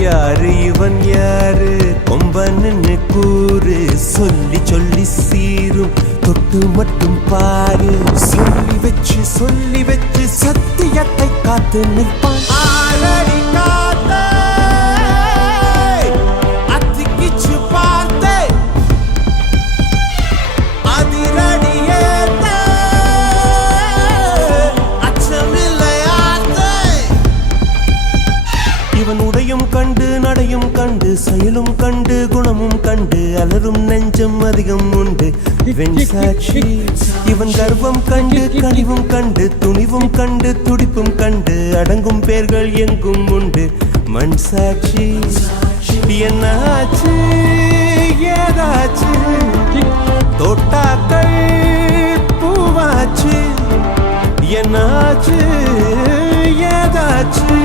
யாரு இவன் யாரு கொம்பன்னு கூறு சொல்லி சொல்லி சீரும் தொட்டு மட்டும் பாரு சொல்லி வச்சு சத்தியத்தை காத்து நிற்பான் ஆளடி காத்தே அத்திக்கிச்சு பார்த்தே அதிரடியேத்தே அச்சமில்லையாத்தே இவன் உடையும் கண்டு நடையும் கண்டு செயலும் கண்டு குணமும் கண்டு அலரும் நெஞ்சம் அதிகம் உண்டு இவன் சாட்சி இவன் கர்வம் கண்டு கனிவும் கண்டு துணிவும் கண்டு துடிப்பும் கண்டு அடங்கும் பேர்கள் எங்கும் உண்டு மண் சாட்சி என்னாச்சு ஏதாச்சு தோட்டாக்கள் பூவாச்சு என்னாச்சு ஏதாச்சு